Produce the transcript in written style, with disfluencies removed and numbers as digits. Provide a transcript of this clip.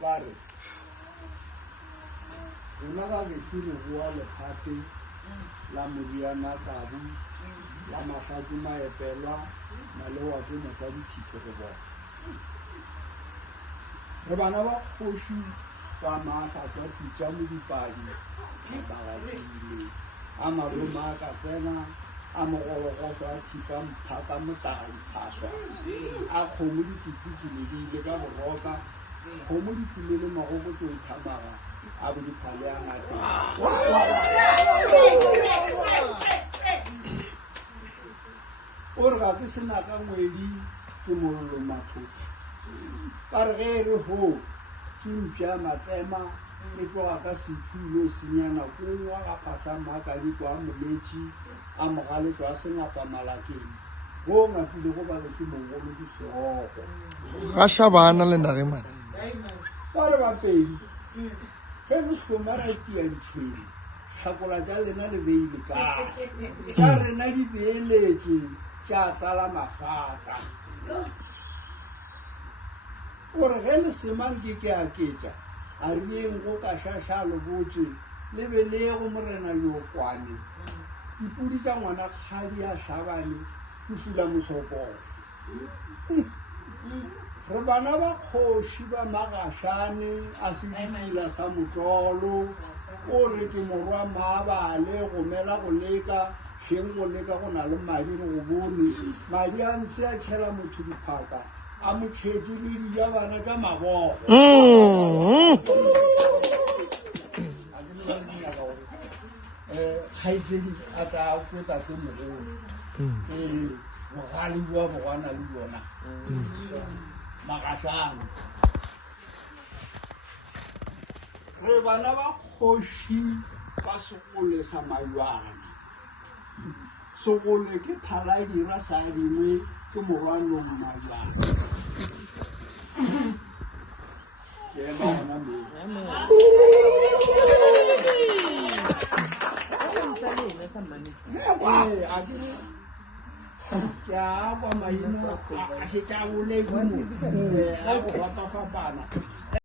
Vare. Rona ga ke tsile bua lephate la moriana kabu la mahlaki maepelwa malewa ke motsadi thito go bona. Re bana ba kgoši ba maatla tsa pitša mo dipadi mabagatile a maloma a ka tsena a mogologoso a thipa mphaka motaphaswa a kgomo ditipikile di ile ka boroka kgomo ditile le magoko tse thamaga a bodiphale a ngate o re ga ke sena ka ngwedi ke mollo mathofi ka re ge re ho ke mpša matema e tloga ka sethulo senyana kongwa ga phasa maakadi kwa moletši a mogale twa sengapa malakeng go ngapile go bale ke mongolo disegogo ga šhabana le nagemane ba re bapedi ge re hloma ra tia ditšhwedi tlhakola tša lena le beile ka tša rena di beeletswe tša tala mafata o re ge le semang ke aketša a rieng go ka šaša lebotse le be le go morena yookwane dipudi tša ngwana kgadi a hlabane ke fula mohlokong re bana ba kgoši ba magašane a sedikila sa motlolo o re ke morwa maabale go mela go leka šeng go leka go na le madi re go bone madi a ntse a tšhela motho diphaka a motšhetše le dija bana tša mabogo kgaitsedi a tla kweta ke mogolo bogale bua bogwana le bona magašane re bana ba kgoši ba segole sa maywana segole ke phaladira sa dingwe ke morwanong maywana kwa maina a se tša bolekumo a go fapafapana